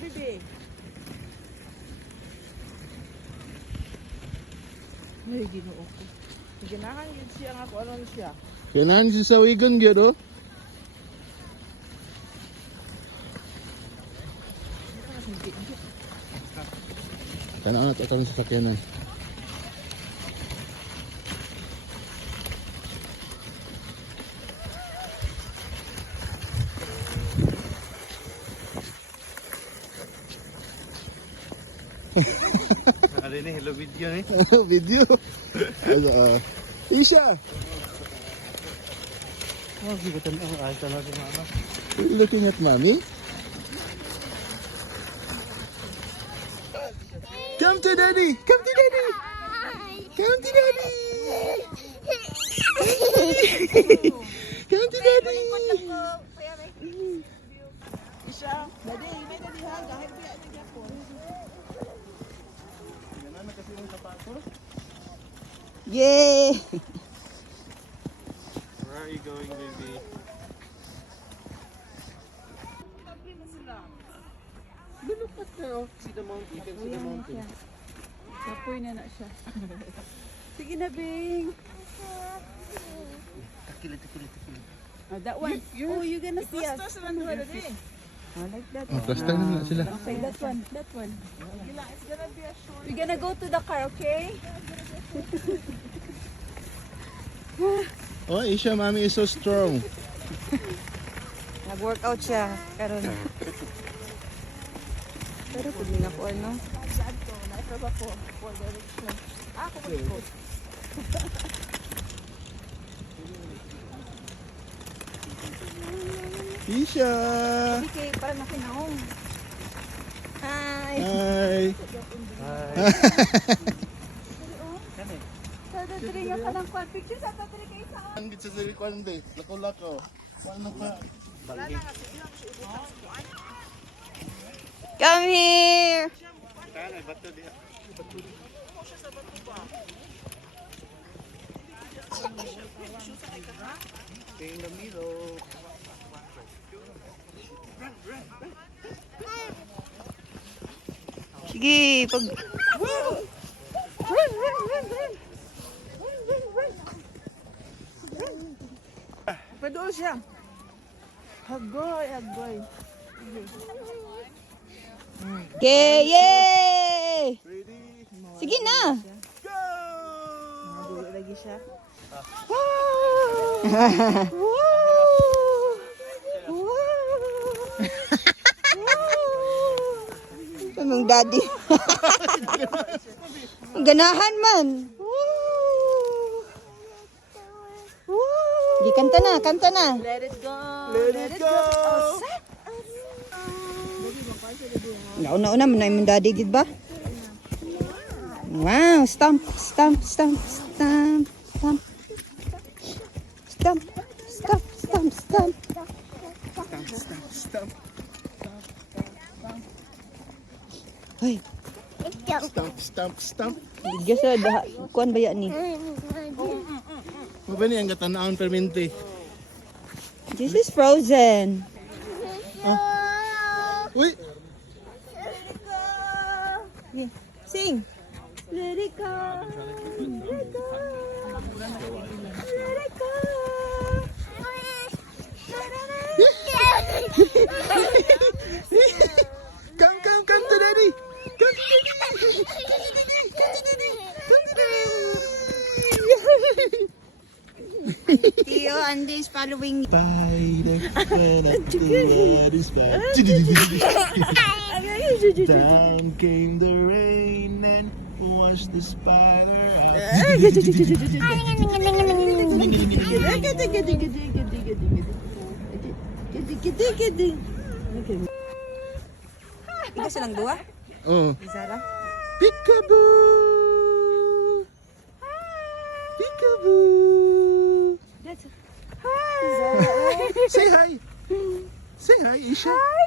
bibi. May ginoo ko. Ganahan yun siya nga kung ano siya. Kailangan siya sa wigon gyud oh. Kana na takang sasakyan na. Ada ni hello video ni. Video. Isha, Oh, gigatan ang ay talaga mama. are you looking at mommy? Come to daddy. Come to daddy. Come to daddy. Come to daddy. Isha, dadi, may dadi ha. Kahit biya na gyapon. Ganana kasi yung sapatos. Yay! Where are you going, baby? Tabi na sila. Look at there. Oh, see the mountain. You can see the mountain. Kapoy na siya. Sige na, Bing. Takilid. Oh, that one. Oh, you're gonna see us. Basta sila nila dadi. Oh, like that. Oh, basta na sila. Okay, that one. That one. Gila, it's gonna be a short. We're gonna go to the car, okay? Oh, Isha, mommy is so strong. Nag-workout siya. Karon. Pero kung hindi na po ano. Saan to? Nasa ba ko? For direction. Ako ba ko? Isha. Okay, para nakinaong. Hi! Hi. Sa dadri nga ka ng kwan. Picture sa dadri kayo sa Ang gitsa sa rikuan de. Lako-lako. Wala pa. Come here! Kana bato diha. In the middle. Sige, pag... Padoon siya. Hagoy, hagoy. Okay, yay! Ready? Sige na! Go! Nadulo lagi siya. Anong daddy? Ganahan man. Di kanta na, kanta na. Let it go. Let it go! Nauna-una mo na yung daddy, gid ba? Wow, stomp, stomp, stomp, stomp, stomp. Stomp, stomp, stomp, stomp. Stop. Hoy, Stamp. bigyan sa kuan ba yan ni? Mabani ang gatanaan permente. This is frozen. Uy! Yeah. Sing. Let it go. Let it go. Let it go. Come to daddy! Come to daddy! Come to daddy! Come to daddy! Tio, Andy is following me. Spider, when I do what is bad. Down came the rain and washed the spider out. Ikaw silang dua? Oh. Zara? Peekaboo! Peekaboo! Hi! Say hi! Say hi, Isha! Hi,